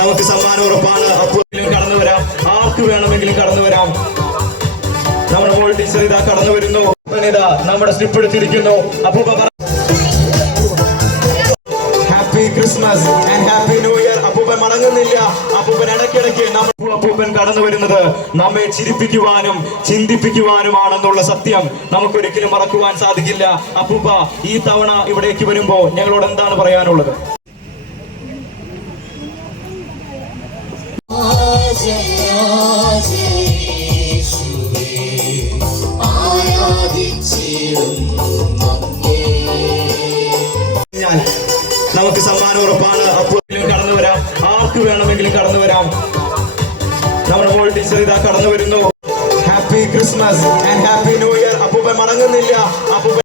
നമുക്ക് സമ്മാനം ഉറപ്പാണ്. അപ്പോഴും കടന്നു വരാം, ആർക്ക് വേണമെങ്കിലും കടന്നു വരാം. നമ്മുടെ മോൾ ടീച്ചർ ഇതാ കടന്നു വരുന്നു. ഇതാ നമ്മുടെ സ്ലിപ്പ് എടുത്തിരിക്കുന്നു. അപ്പൂപ്പ happy Christmas and happy new year. അപ്പൂപ്പൻ മടങ്ങുന്നില്ല. അപ്പൂപ്പൻ ഇടയ്ക്കിടയ്ക്ക് അപ്പൂപ്പൻ കടന്നു വരുന്നത് നമ്മെ ചിരിപ്പിക്കുവാനും ചിന്തിപ്പിക്കുവാനുമാണെന്നുള്ള സത്യം നമുക്കൊരിക്കലും മറക്കുവാൻ സാധിക്കില്ല. അപ്പൂപ്പ ഈ തവണ ഇവിടേക്ക് വരുമ്പോ ഞങ്ങളോട് എന്താണ് പറയാനുള്ളത്? നമുക്ക് സമ്മാനം ഉറപ്പാണ്. അപ്പോഴും കടന്നു വരാം, ആർക്ക് വേണമെങ്കിലും കടന്നു വരാം. നമ്മുടെ മോൾ ടീച്ചർ ഇതാ കടന്നു വരുന്നു. Happy Christmas and happy new year. അപ്പൂപ്പൻ മടങ്ങുന്നില്ല. അപ്പൂപ്പൻ